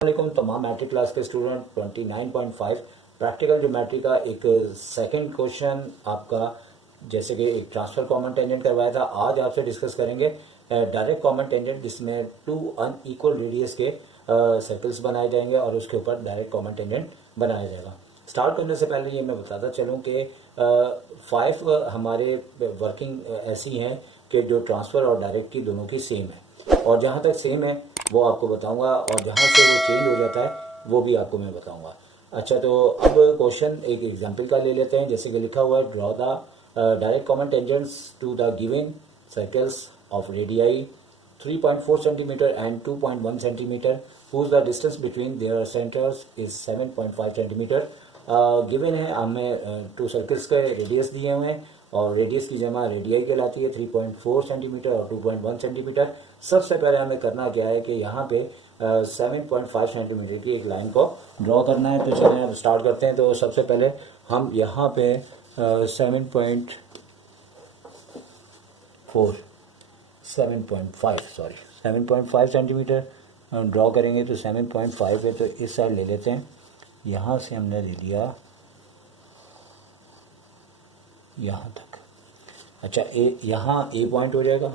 वालेकुम तमाम matric class के स्टूडेंट 29.5 प्रैक्टिकल ज्योमेट्री का एक सेकंड क्वेश्चन आपका, जैसे कि एक ट्रांसफर कॉमन टेंजेंट करवाया था, आज आपसे डिस्कस करेंगे डायरेक्ट कॉमन टेंजेंट, जिसमें टू अनइक्वल रेडियस के सर्कल्स बनाए जाएंगे और उसके ऊपर डायरेक्ट कॉमन टेंजेंट बनाया जाएगा। स्टार्ट करने से पहले ये मैं बताता चलूँ कि 5 हमारे वर्किंग ऐसी हैं कि जो ट्रांसफ़र और डायरेक्ट की दोनों की सेम है, और जहाँ तक सेम है वो आपको बताऊंगा, और जहाँ से वो चेंज हो जाता है वो भी आपको मैं बताऊंगा। अच्छा, तो अब क्वेश्चन एक एग्जांपल का ले लेते हैं। जैसे कि लिखा हुआ है, draw the direct common tangents to the given circles of radii 3.4 centimetre and 2.1 centimetre whose the distance between their centers is 7.5 centimetre. Given है हमें टू सर्कल्स के रेडियस दिए हुए हैं, और रेडियस की जमा रेडियाई कहलाती है 3.4 सेंटीमीटर और 2.1 सेंटीमीटर। सबसे पहले हमें करना क्या है कि यहाँ पे 7.5 सेंटीमीटर की एक लाइन को ड्रॉ करना है। तो चलिए अब स्टार्ट करते हैं। तो सबसे पहले हम यहाँ पे 7.5 सेंटीमीटर ड्रॉ करेंगे। तो 7.5 है, तो इस साइड ले लेते हैं। यहाँ से हमने ले लिया यहाँ तक। अच्छा, यहाँ ए पॉइंट हो जाएगा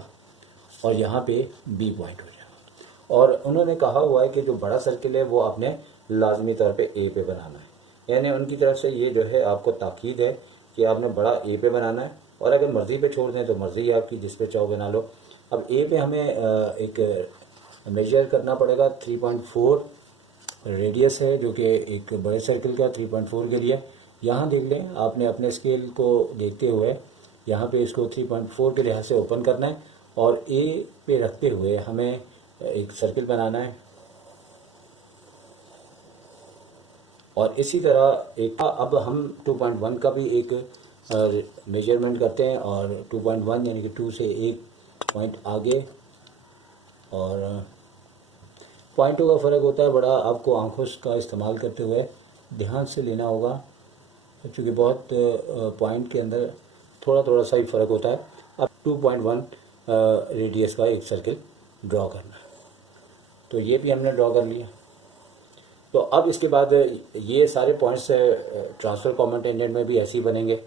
और यहाँ पे बी पॉइंट हो जाएगा। और उन्होंने कहा हुआ है कि जो बड़ा सर्किल है वो आपने लाजमी तौर पे ए पे बनाना है, यानी उनकी तरफ से ये जो है आपको ताकीद है कि आपने बड़ा ए पे बनाना है, और अगर मर्ज़ी पे छोड़ दें तो मर्ज़ी आपकी, जिस पे चाहो बना लो। अब ए पे हमें एक मेजर करना पड़ेगा। 3.4 रेडियस है, जो कि एक बड़े सर्किल का 3.4 के लिए। यहाँ देख लें, आपने अपने स्केल को देखते हुए यहाँ पे इसको 3.4 के लिहाज से ओपन करना है, और ए पे रखते हुए हमें एक सर्किल बनाना है। और इसी तरह एक अब हम 2.1 का भी एक मेजरमेंट करते हैं, और 2.1 यानी कि 2 से एक पॉइंट आगे, और पॉइंटों का फ़र्क होता है बड़ा, आपको आंखों का इस्तेमाल करते हुए ध्यान से लेना होगा, क्योंकि बहुत पॉइंट के अंदर थोड़ा थोड़ा सा ही फ़र्क होता है। अब 2.1 रेडियस का एक सर्किल ड्रॉ करना है, तो ये भी हमने ड्रॉ कर लिया। तो अब इसके बाद ये सारे पॉइंट्स ट्रांसफ़र कॉमन टेंजेंट में भी ऐसे ही बनेंगे।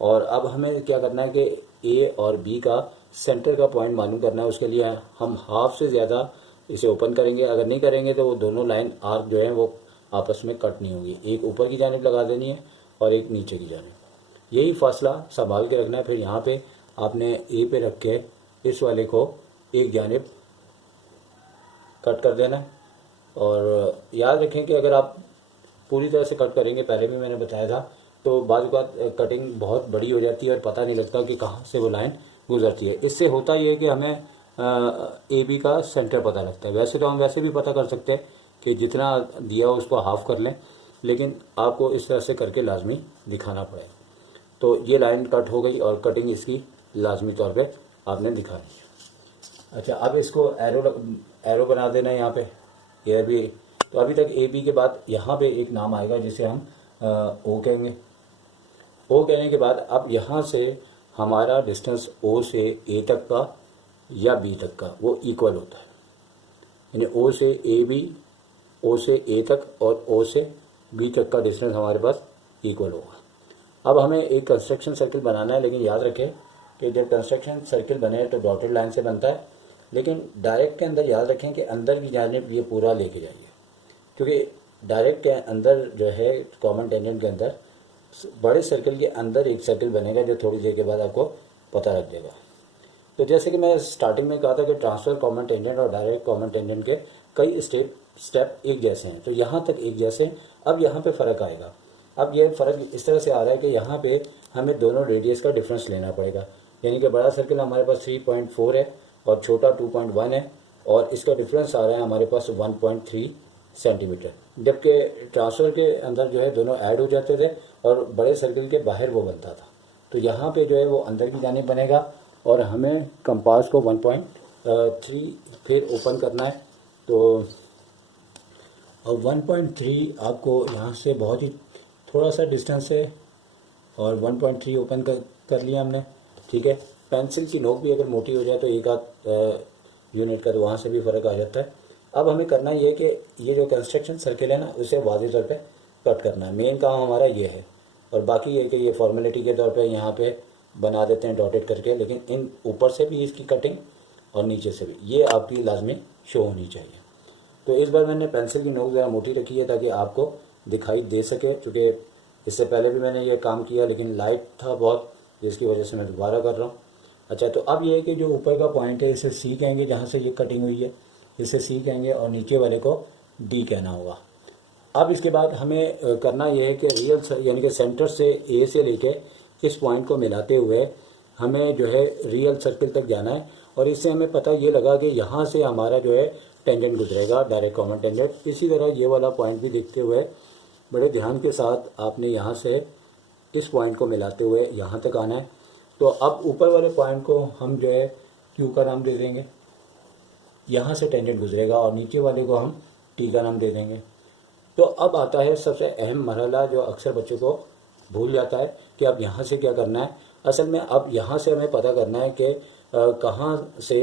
और अब हमें क्या करना है कि ए और बी का सेंटर का पॉइंट मालूम करना है। उसके लिए हम हाफ से ज़्यादा इसे ओपन करेंगे। अगर नहीं करेंगे तो वो दोनों लाइन आर्क जो है वो आपस में कट नहीं होगी, एक ऊपर की जानिब लगा देनी है और एक नीचे की जानिब। यही फासला संभाल के रखना है। फिर यहाँ पे आपने ए पे रख के इस वाले को एक जानिब कट कर देना है। और याद रखें कि अगर आप पूरी तरह से कट करेंगे, पहले भी मैंने बताया था, तो बाद कटिंग बहुत बड़ी हो जाती है और पता नहीं लगता कि कहाँ से वो लाइन गुजरती है। इससे होता ये है कि हमें ए बी का सेंटर पता लगता है। वैसे तो हम वैसे भी पता कर सकते हैं कि जितना दिया उसको हाफ कर लें, लेकिन आपको इस तरह से करके लाजमी दिखाना पड़ेगा। तो ये लाइन कट हो गई और कटिंग इसकी लाजमी तौर पे आपने दिखा दी। अच्छा, अब इसको एरो बना देना है यहाँ पे, ये भी। तो अभी तक ए बी के बाद यहाँ पे एक नाम आएगा जिसे हम ओ कहेंगे। ओ कहने के बाद अब यहाँ से हमारा डिस्टेंस ओ से ए तक का या बी तक का वो इक्वल होता है, यानी ओ से ए बी, ओ से ए तक और ओ से बी तक का डिस्टेंस हमारे पास इक्वल होगा। अब हमें एक कंस्ट्रक्शन सर्किल बनाना है, लेकिन याद रखें कि जब कंस्ट्रक्शन सर्किल बने तो डॉटेड लाइन से बनता है, लेकिन डायरेक्ट के अंदर याद रखें कि अंदर की जानिब ये पूरा लेके जाइए, क्योंकि डायरेक्ट के अंदर जो है कॉमन टेंजेंट के अंदर बड़े सर्किल के अंदर एक सर्किल बनेगा, जो थोड़ी देर के बाद आपको पता लग जाएगा। तो जैसे कि मैं स्टार्टिंग में कहा था कि ट्रांसफ़र कॉमन टेंजेंट और डायरेक्ट कॉमन टेंजेंट के कई स्टेप एक जैसे हैं, तो यहाँ तक एक जैसे हैं। अब यहाँ पे फ़र्क आएगा। अब ये फ़र्क इस तरह से आ रहा है कि यहाँ पे हमें दोनों रेडियस का डिफरेंस लेना पड़ेगा, यानी कि बड़ा सर्किल हमारे पास 3.4 है और छोटा 2.1 है, और इसका डिफरेंस आ रहा है हमारे पास 1.3 सेंटीमीटर। जबकि ट्रांसफ़र के अंदर जो है दोनों ऐड हो जाते थे और बड़े सर्किल के बाहर वो बनता था। तो यहाँ पे जो है वो अंदर की जानिब बनेगा, और हमें कंपास को 1.3 फिर ओपन करना है। तो 1.3 आपको यहाँ से बहुत ही थोड़ा सा डिस्टेंस है, और 1.3 ओपन कर लिया हमने, ठीक है। पेंसिल की नोक भी अगर मोटी हो जाए तो एक आध यूनिट का, तो वहाँ से भी फ़र्क आ जाता है। अब हमें करना ये है कि ये जो कंस्ट्रक्शन सर्किल है ना, उसे वाज़ेह तौर पे कट करना है। मेन काम हमारा ये है, और बाकी ये कि ये फॉर्मेलिटी के तौर पे यहाँ पे बना देते हैं डॉटेड करके, लेकिन इन ऊपर से भी इसकी कटिंग और नीचे से भी ये आपकी लाजमी शो होनी चाहिए। तो इस बार मैंने पेंसिल की नोक ज़रा मोटी रखी है ताकि आपको दिखाई दे सके, चूँकि इससे पहले भी मैंने ये काम किया लेकिन लाइट था बहुत, जिसकी वजह से मैं दोबारा कर रहा हूँ। अच्छा, तो अब ये है कि जो ऊपर का पॉइंट है इसे सी कहेंगे, जहाँ से ये कटिंग हुई है इसे सी कहेंगे, और नीचे वाले को डी कहना होगा। अब इसके बाद हमें करना ये है कि रियल यानी कि सेंटर से ए से लेके इस पॉइंट को मिलाते हुए हमें जो है रियल सर्किल तक जाना है, और इससे हमें पता ये लगा कि यहाँ से हमारा जो है टेंजेंट गुजरेगा, डायरेक्ट कॉमन टेंजेंट। इसी तरह ये वाला पॉइंट भी देखते हुए बड़े ध्यान के साथ आपने यहाँ से इस पॉइंट को मिलाते हुए यहाँ तक आना है। तो अब ऊपर वाले पॉइंट को हम जो है क्यू का नाम दे देंगे, यहाँ से टेंजेंट गुजरेगा, और नीचे वाले को हम टी का नाम दे देंगे। तो अब आता है सबसे अहम मरहला जो अक्सर बच्चों को भूल जाता है कि अब यहाँ से क्या करना है। असल में अब यहाँ से हमें पता करना है कि कहाँ से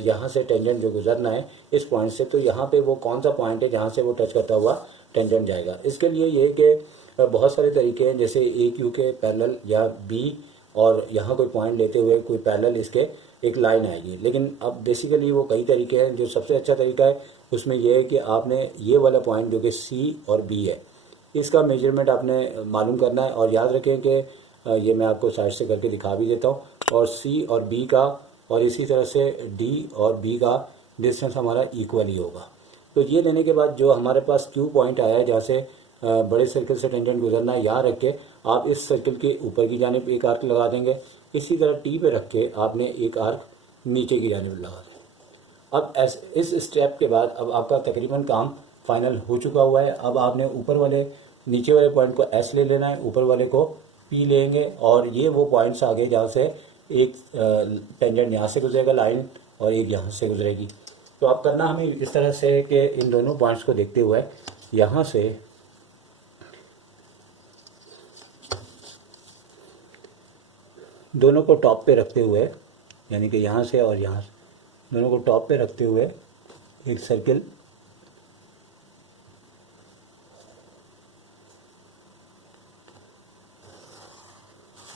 यहाँ से टेंजेंट जो गुजरना है इस पॉइंट से, तो यहाँ पे वो कौन सा पॉइंट है जहाँ से वो टच करता हुआ टेंजेंट जाएगा। इसके लिए ये कि बहुत सारे तरीके हैं, जैसे ए क्यू के पैरेलल या बी, और यहाँ कोई पॉइंट लेते हुए कोई पैरेलल इसके एक लाइन आएगी। लेकिन अब बेसिकली वो कई तरीके हैं। जो सबसे अच्छा तरीका है उसमें यह है कि आपने ये वाला पॉइंट जो कि सी और बी है, इसका मेजरमेंट आपने मालूम करना है। और याद रखें कि ये मैं आपको साइड से करके दिखा भी देता हूँ, और सी और बी का और इसी तरह से डी और बी का डिस्टेंस हमारा इक्वल ही होगा। तो ये लेने के बाद जो हमारे पास क्यू पॉइंट आया है जहाँ से बड़े सर्किल से टेंजेंट गुजरना है, यहाँ रख के आप इस सर्किल के ऊपर की जानिब एक आर्क लगा देंगे। इसी तरह टी पे रख के आपने एक आर्क नीचे की जानिब लगा दें। अब इस स्टेप के बाद अब आपका तकरीबन काम फाइनल हो चुका हुआ है। अब आपने ऊपर वाले नीचे वाले पॉइंट को एस ले लेना है, ऊपर वाले को पी लेंगे, और ये वो पॉइंट्स आगे जहाँ से एक टेंजेंट यहाँ से गुजरेगा लाइन, और एक यहाँ से गुजरेगी। तो अब करना हमें इस तरह से कि इन दोनों पॉइंट्स को देखते हुए यहाँ से दोनों को टॉप पे रखते हुए, यानी कि यहाँ से और यहाँ से दोनों को टॉप पे रखते हुए एक सर्किल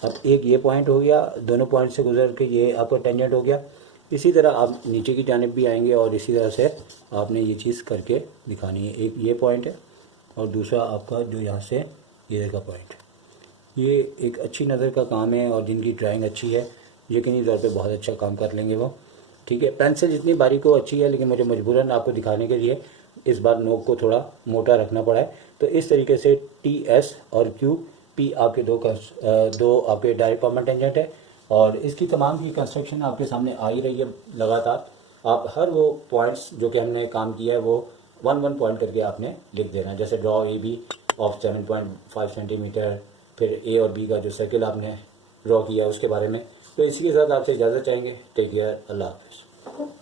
अब एक ये पॉइंट हो गया, दोनों पॉइंट से गुजर के ये आपका टेंजेंट हो गया। इसी तरह आप नीचे की जानिब भी आएंगे और इसी तरह से आपने ये चीज़ करके दिखानी है। एक ये पॉइंट है और दूसरा आपका जो यहाँ से ये का पॉइंट है। ये एक अच्छी नज़र का काम है, और जिनकी ड्राइंग अच्छी है यकीनी तौर पे बहुत अच्छा काम कर लेंगे वो। ठीक है, पेंसिल जितनी बारीक हो अच्छी है, लेकिन मुझे मजबूरन आपको दिखाने के लिए इस बार नोक को थोड़ा मोटा रखना पड़ा है। तो इस तरीके से टी एस और क्यू पी आपके दो आपके डायरेक्ट कॉमन टेंजेंट है, और इसकी तमाम की कंस्ट्रक्शन आपके सामने आ ही रही है लगातार। आप हर वो पॉइंट्स जो कि हमने काम किया है वो 1 पॉइंट करके आपने लिख देना है। जैसे draw A B of 7.5 centimetre, फिर ए और बी का जो सर्किल आपने ड्रॉ किया उसके बारे में। तो इसी के साथ आपसे इजाज़त चाहेंगे। टेक केयर, अल्लाह हाफ़िज़।